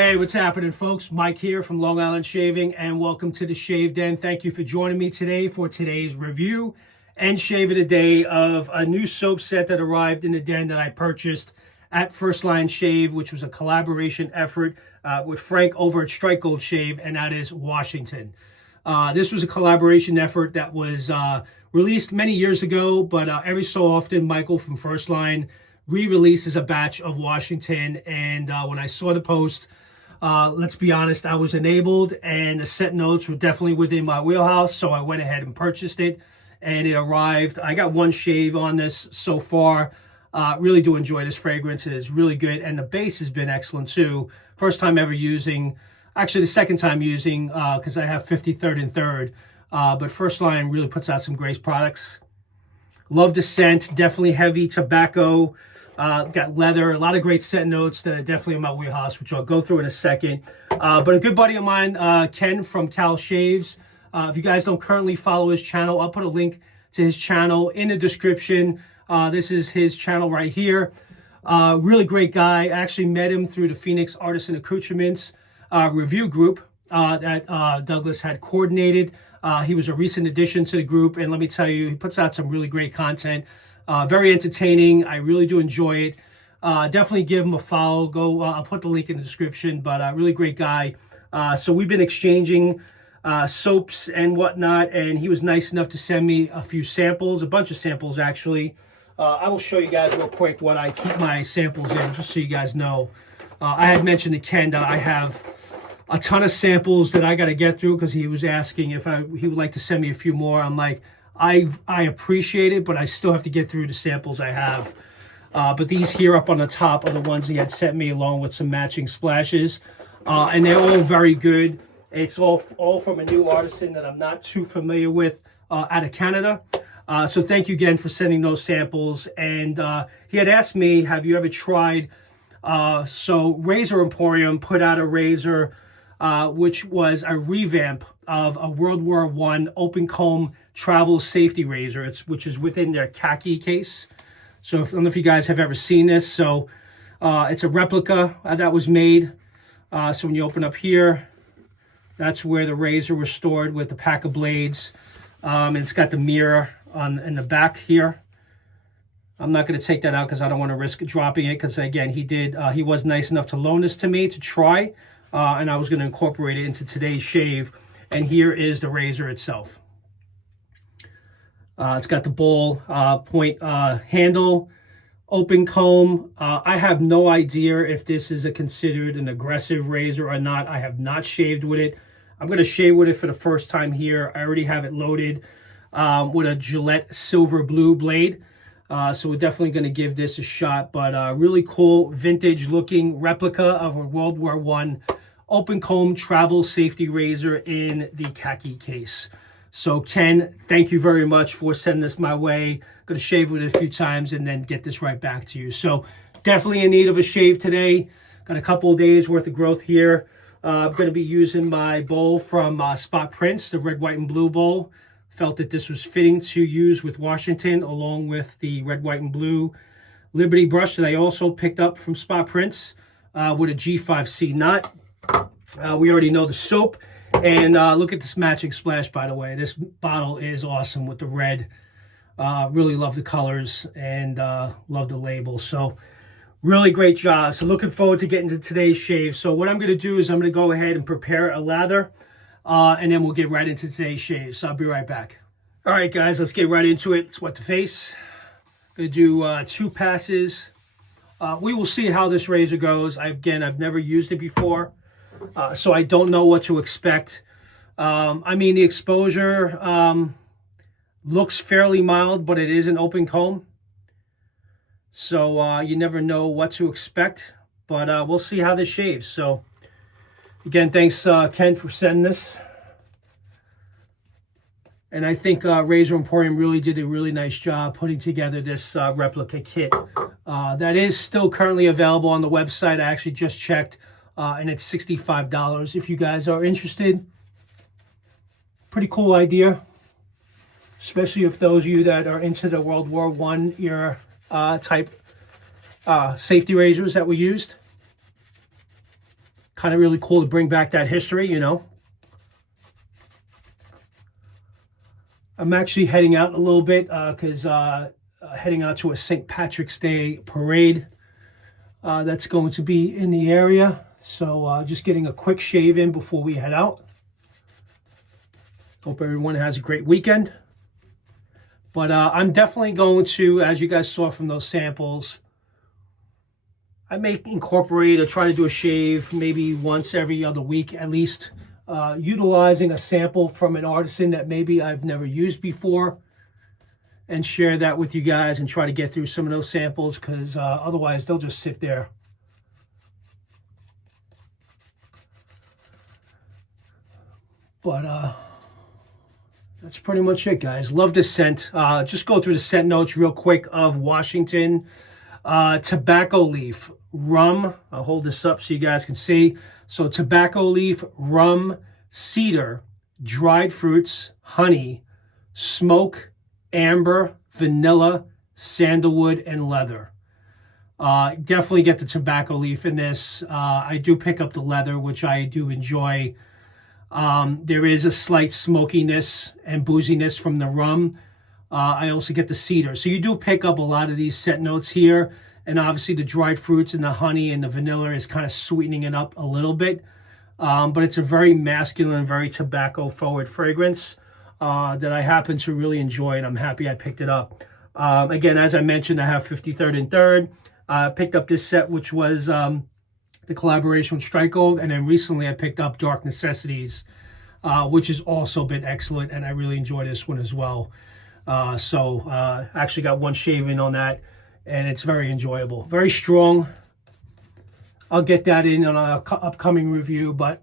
Hey, what's happening, folks? Mike here from Long Island Shaving, and welcome to the Shave Den. Thank you for joining me today for today's review and shave of the day of a new soap set that arrived in the den that I purchased at First Line Shave, which was a collaboration effort with Frank over at Strike Gold Shave, and that is Washington. This was a collaboration effort that was released many years ago, but every so often, Michael from First Line re-releases a batch of Washington, and when I saw the post, let's be honest, I was enabled, and the set notes were definitely within my wheelhouse, so I went ahead and purchased it, and it arrived. I got one shave on this so far. Really do enjoy this fragrance. It is really good, and the base has been excellent too. First time ever using, actually the second time using, because I have 53rd and 3rd, but First Line really puts out some great products. Love the scent, definitely heavy tobacco. Got leather, a lot of great scent notes that are definitely in my wheelhouse, which I'll go through in a second. But a good buddy of mine, Ken from Cal Shaves. If you guys don't currently follow his channel, I'll put a link to his channel in the description. This is his channel right here. Really great guy. I actually met him through the Phoenix Artisan Accoutrements review group that Douglas had coordinated. He was a recent addition to the group, and let me tell you, he puts out some really great content. Very entertaining. I really do enjoy it. Definitely give him a follow. Go. I'll put the link in the description, but really great guy. So we've been exchanging soaps and whatnot, and he was nice enough to send me a few samples, a bunch of samples actually. I will show you guys real quick what I keep my samples in, just so you guys know. I had mentioned to Ken that I have a ton of samples that I got to get through, because he was asking if he would like to send me a few more. I'm like, I appreciate it, but I still have to get through the samples I have. But these here up on the top are the ones he had sent me, along with some matching splashes. And they're all very good. It's all from a new artisan that I'm not too familiar with out of Canada. So thank you again for sending those samples. And he had asked me, have you ever tried... so Razor Emporium put out a razor which was a revamp of a World War I open comb travel safety razor, which is within their Khaki case. So I don't know if you guys have ever seen this. So it's a replica that was made. So when you open up here, that's where the razor was stored with the pack of blades. And it's got the mirror in the back here. I'm not going to take that out because I don't want to risk dropping it, because again, he was nice enough to loan this to me to try, and I was going to incorporate it into today's shave. And here is the razor itself. It's got the ball point handle, open comb. I have no idea if this is considered an aggressive razor or not. I have not shaved with it. I'm going to shave with it for the first time here. I already have it loaded with a Gillette silver blue blade. So we're definitely going to give this a shot. But really cool vintage looking replica of a World War I open comb travel safety razor in the Khaki case. So Ken, thank you very much for sending this my way. Going to shave with it a few times and then get this right back to you. So definitely in need of a shave today. Got a couple of days worth of growth here. I'm going to be using my bowl from Spot Prints, the red, white, and blue bowl. Felt that this was fitting to use with Washington, along with the red, white, and blue Liberty brush that I also picked up from Spot Prints with a G5C knot. We already know the soap. And look at this matching splash, by the way. This bottle is awesome with the red. Really love the colors and love the label. So really great job. So looking forward to getting to today's shave. So what I'm going to do is I'm going to go ahead and prepare a lather. And then we'll get right into today's shave. So I'll be right back. All right, guys, let's get right into it. Let's wet the face. Going to do 2 passes. We will see how this razor goes. I've never used it before, so I don't know what to expect. I mean, the exposure looks fairly mild, but it is an open comb. So you never know what to expect, but we'll see how this shaves. So again, thanks, Ken, for sending this. And I think Razor Emporium really did a really nice job putting together this replica kit. That is still currently available on the website. I actually just checked, and it's $65 if you guys are interested. Pretty cool idea, especially if those of you that are into the World War I era type safety razors that we used. Kind of really cool to bring back that history, you know. I'm actually heading out a little bit because heading out to a St. Patrick's Day parade that's going to be in the area. So just getting a quick shave in before we head out. Hope everyone has a great weekend. But I'm definitely going to, as you guys saw from those samples, I may incorporate or try to do a shave maybe once every other week at least, utilizing a sample from an artisan that maybe I've never used before, and share that with you guys and try to get through some of those samples, because otherwise they'll just sit there. But that's pretty much it, guys. Love the scent. Just go through the scent notes real quick of Washington. Tobacco leaf, rum. I'll hold this up so you guys can see. So tobacco leaf, rum, cedar, dried fruits, honey, smoke, amber, vanilla, sandalwood, and leather. Definitely get the tobacco leaf in this. I do pick up the leather, which I do enjoy. There is a slight smokiness and booziness from the rum. I also get the cedar. So you do pick up a lot of these scent notes here. And obviously the dried fruits and the honey and the vanilla is kind of sweetening it up a little bit. But it's a very masculine, very tobacco-forward fragrance that I happen to really enjoy, and I'm happy I picked it up. Again, as I mentioned, I have 53rd and 3rd. I picked up this set, which was the collaboration with Strike Gold. And then recently I picked up Dark Necessities, which has also been excellent. And I really enjoy this one as well. Actually got one shave in on that, and it's very enjoyable, very strong. I'll get that in on an upcoming review, but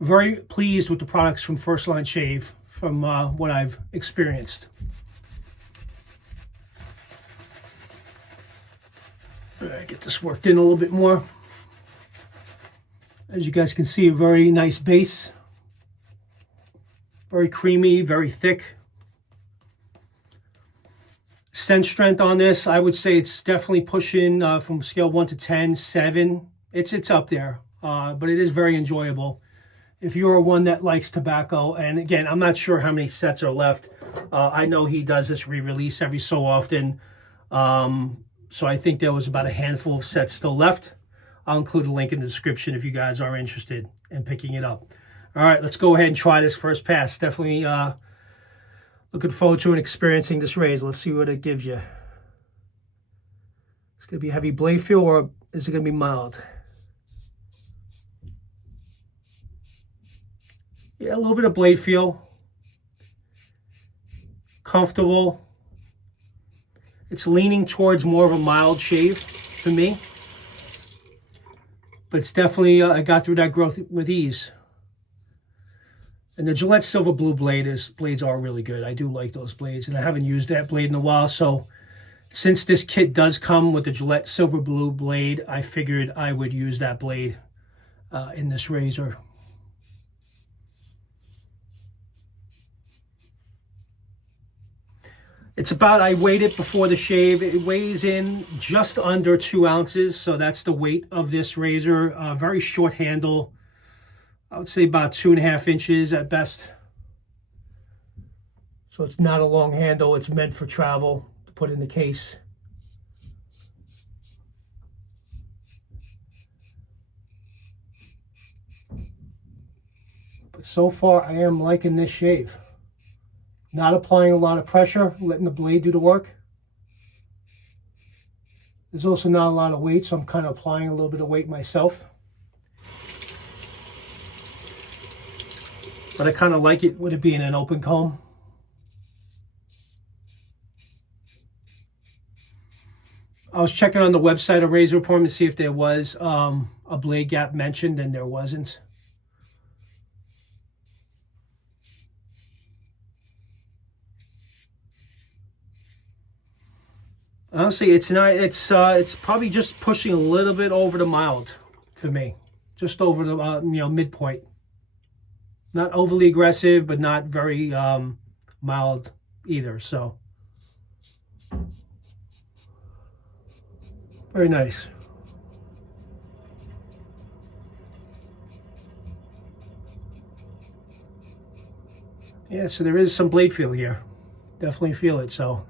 very pleased with the products from First Line Shave from what I've experienced. All right, get this worked in a little bit more. As you guys can see, a very nice base, very creamy, very thick. Scent strength on this, I would say it's definitely pushing from scale 1 to 10, 7. It's up there, but it is very enjoyable. If you're one that likes tobacco, and again, I'm not sure how many sets are left. I know he does this re-release every so often. So I think there was about a handful of sets still left. I'll include a link in the description if you guys are interested in picking it up. All right, let's go ahead and try this first pass. Definitely looking forward to and experiencing this razor. Let's see what it gives you. It's going to be heavy blade feel, or is it going to be mild? Yeah, a little bit of blade feel. Comfortable. It's leaning towards more of a mild shave for me. But it's definitely, I got through that growth with ease. And the Gillette Silver Blue blades are really good. I do like those blades, and I haven't used that blade in a while. So since this kit does come with the Gillette Silver Blue blade, I figured I would use that blade in this razor. It's about, I weighed it before the shave. It weighs in just under 2 ounces. So that's the weight of this razor. Very short handle. I would say about 2.5 inches at best. So it's not a long handle. It's meant for travel to put in the case. But so far, I am liking this shave. Not applying a lot of pressure, letting the blade do the work. There's also not a lot of weight, so I'm kind of applying a little bit of weight myself. But I kind of like it with it being an open comb. I was checking on the website of Razor Reform to see if there was a blade gap mentioned, and there wasn't. Honestly, it's not. It's probably just pushing a little bit over the mild for me, just over the midpoint. Not overly aggressive, but not very mild either. So very nice. Yeah, so there is some blade feel here. Definitely feel it, so.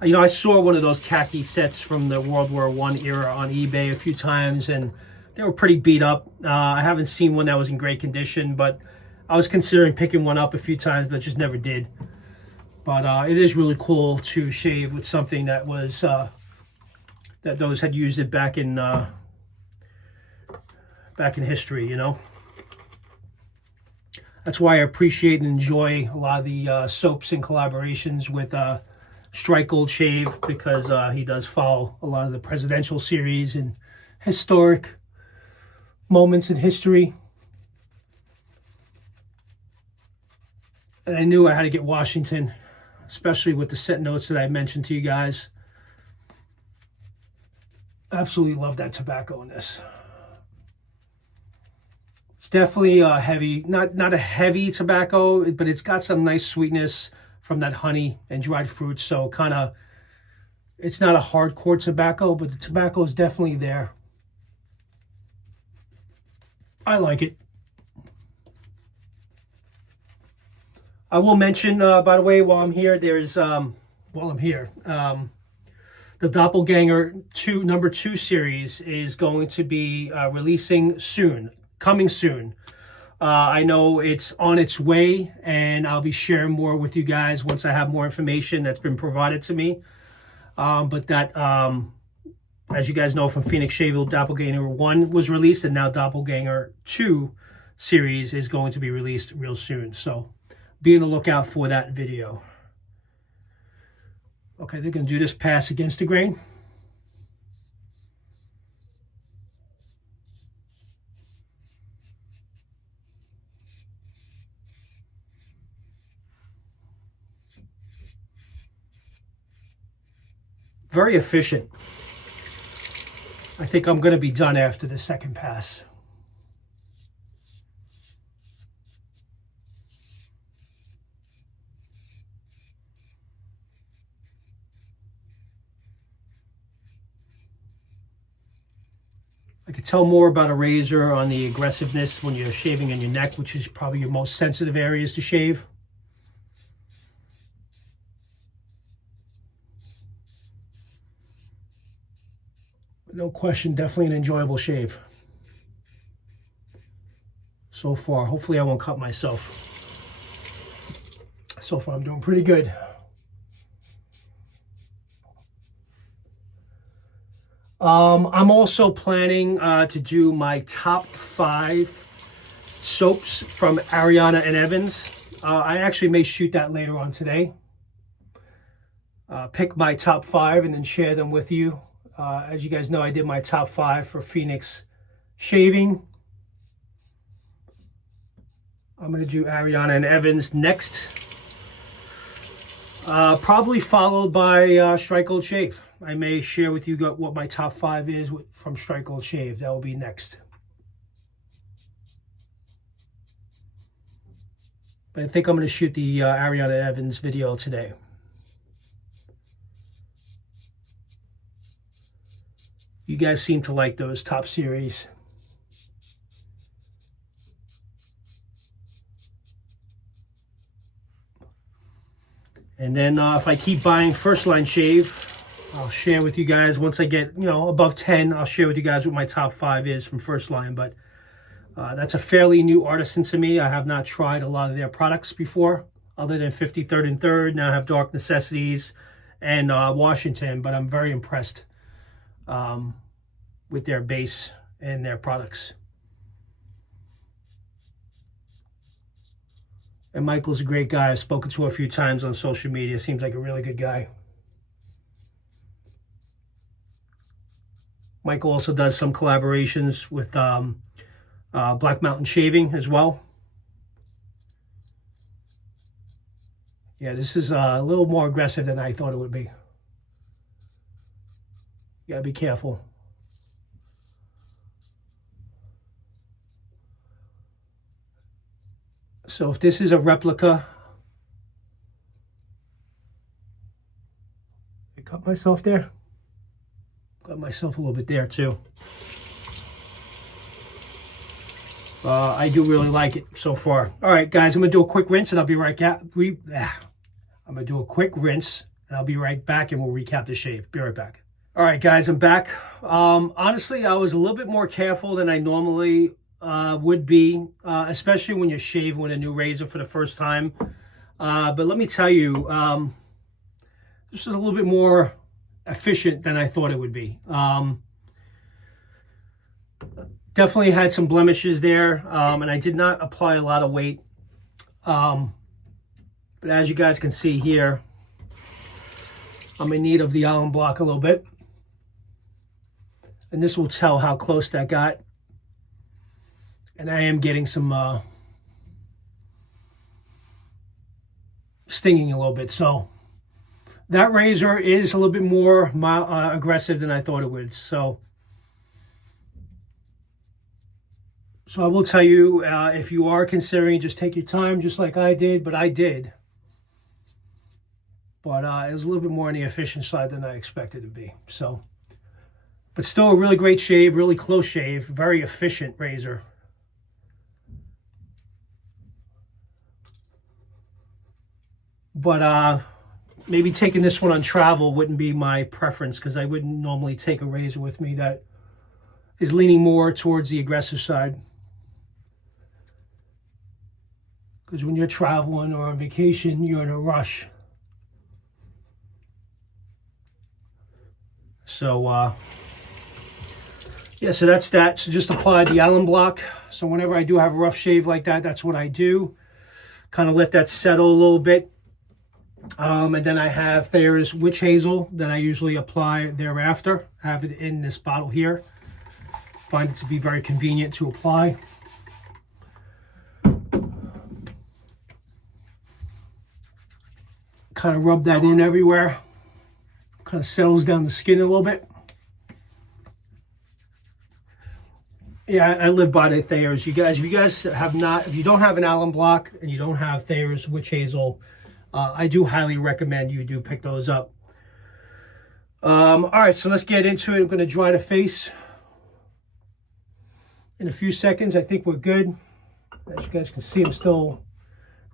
You know, I saw one of those khaki sets from the World War I era on eBay a few times, and they were pretty beat up. I haven't seen one that was in great condition, but I was considering picking one up a few times, but just never did. But it is really cool to shave with something that was that those had used it back in history. You know, that's why I appreciate and enjoy a lot of the soaps and collaborations with Strike Gold Shave, because he does follow a lot of the presidential series and historic moments in history. And I knew I had to get Washington, especially with the set notes that I mentioned to you guys. Absolutely love that tobacco in this. It's definitely a heavy, not a heavy tobacco, but it's got some nice sweetness from that honey and dried fruits. So kind of, it's not a hardcore tobacco, but the tobacco is definitely there. I like it. I will mention, by the way, while I'm here, there's, the Doppelganger number 2 series is going to be releasing soon, coming soon. I know it's on its way, and I'll be sharing more with you guys once I have more information that's been provided to me. But that, as you guys know from Phoenix Shave, Doppelganger 1 was released, and now Doppelganger 2 series is going to be released real soon. So be on the lookout for that video. Okay, they're going to do this pass against the grain. Very efficient. I think I'm going to be done after the second pass. I could tell more about a razor on the aggressiveness when you're shaving in your neck, which is probably your most sensitive areas to shave. No question, definitely an enjoyable shave so far. Hopefully I won't cut myself. So far I'm doing pretty good. I'm also planning to do my top 5 soaps from Ariana and Evans. I actually may shoot that later on today. Pick my top 5 and then share them with you. As you guys know, I did my top 5 for Phoenix Shaving. I'm going to do Ariana and Evans next. Probably followed by Strike Gold Shave. I may share with you what my top 5 is from Strike Gold Shave. That will be next. But I think I'm going to shoot the Ariana Evans video today. You guys seem to like those top series. And then if I keep buying First Line Shave, I'll share with you guys once I get, above 10, I'll share with you guys what my top 5 is from First Line. But that's a fairly new artisan to me. I have not tried a lot of their products before, other than 53rd and 3rd. Now I have Dark Necessities and Washington, but I'm very impressed with their base and their products. And Michael's a great guy. I've spoken to him a few times on social media. Seems like a really good guy. Michael also does some collaborations with Black Mountain Shaving as well. Yeah, this is a little more aggressive than I thought it would be. You gotta be careful. So if this is a replica, I cut myself there. Got myself a little bit there too. I do really like it so far. All right, guys, I'm gonna do a quick rinse and I'll be right back. I'm gonna do a quick rinse and I'll be right back and we'll recap the shave. Be right back. All right, guys, I'm back. Honestly, I was a little bit more careful than I normally would be, especially when you're shaving with a new razor for the first time. But let me tell you, this is a little bit more efficient than I thought it would be. Definitely had some blemishes there, and I did not apply a lot of weight. But as you guys can see here, I'm in need of the alum block a little bit. And this will tell how close that got. And I am getting some stinging a little bit. So that razor is a little bit more aggressive than I thought it would. So I will tell you, if you are considering, just take your time, just like I did, but I did. But it was a little bit more on the efficient side than I expected it to be. So, but still a really great shave, really close shave, very efficient razor. But maybe taking this one on travel wouldn't be my preference, because I wouldn't normally take a razor with me that is leaning more towards the aggressive side. Because when you're traveling or on vacation, you're in a rush. So, yeah, so that's that. So just apply the alum block. So whenever I do have a rough shave like that, that's what I do. Kind of let that settle a little bit. And then I have Thayer's Witch Hazel that I usually apply thereafter. I have it in this bottle here. Find it to be very convenient to apply. Kind of rub that in everywhere. Kind of settles down the skin a little bit. Yeah, I live by the Thayer's. You guys, if you don't have an alum block and you don't have Thayer's Witch Hazel, I do highly recommend you do pick those up. All right, so let's get into it. I'm going to dry the face in a few seconds. I think we're good. As you guys can see, I'm still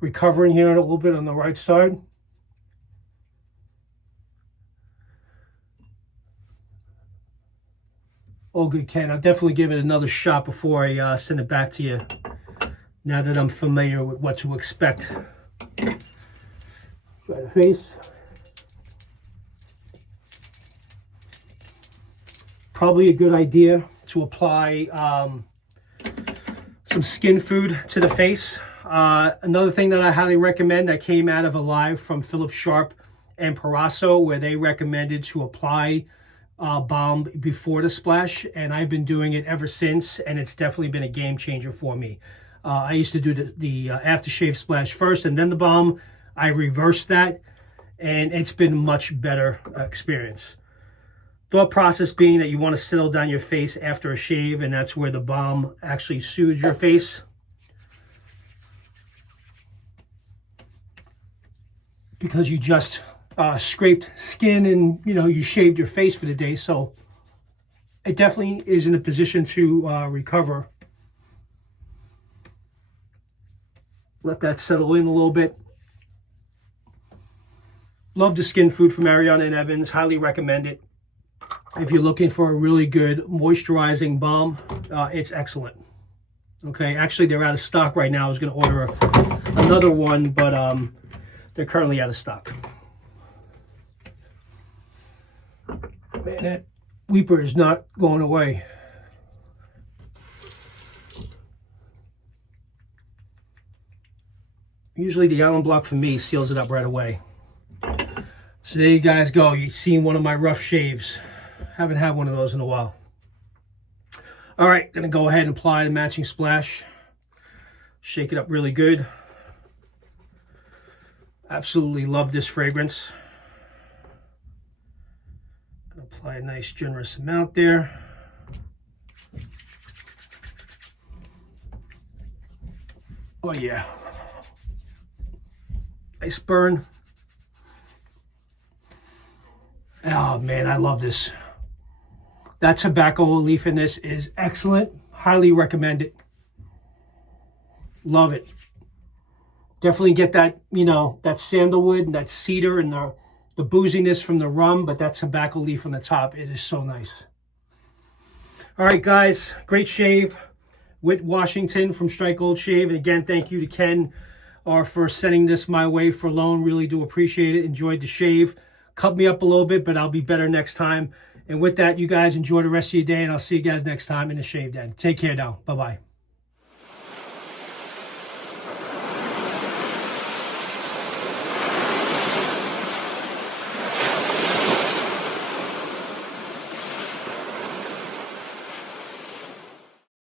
recovering here a little bit on the right side. All good, Ken. I'll definitely give it another shot before I send it back to you, now that I'm familiar with what to expect. Dry the face. Probably a good idea to apply some skin food to the face. Another thing that I highly recommend that came out of a live from Philip Sharp and Parasso, where they recommended to apply balm before the splash, and I've been doing it ever since, and it's definitely been a game changer for me. I used to do the aftershave splash first and then the balm. I reversed that, and it's been a much better experience. Thought process being that you want to settle down your face after a shave, and that's where the balm actually soothes your face. Because you just scraped skin and, you shaved your face for the day. So it definitely is in a position to recover. Let that settle in a little bit. Love the skin food from Ariana and Evans. Highly recommend it. If you're looking for a really good moisturizing balm, it's excellent. Okay, actually they're out of stock right now. I was going to order another one, but they're currently out of stock. Man, that weeper is not going away. Usually the alum block for me seals it up right away. So there you guys go. You've seen one of my rough shaves. Haven't had one of those in a while. All right, gonna go ahead and apply the matching splash. Shake it up really good. Absolutely love this fragrance. Gonna apply a nice generous amount there. Oh yeah. Nice burn. Oh man, I love this. That tobacco leaf in this is excellent. Highly recommend it. Love it. Definitely get that, you know, that sandalwood and that cedar and the booziness from the rum, but that tobacco leaf on the top, it is so nice. All right, guys, great shave. Whit Washington from Strike Gold Shave. And again, thank you to Ken for sending this my way for loan. Really do appreciate it. Enjoyed the shave. Cut me up a little bit, but I'll be better next time. And with that, you guys enjoy the rest of your day, and I'll see you guys next time in the Shave Den. Take care now. Bye-bye.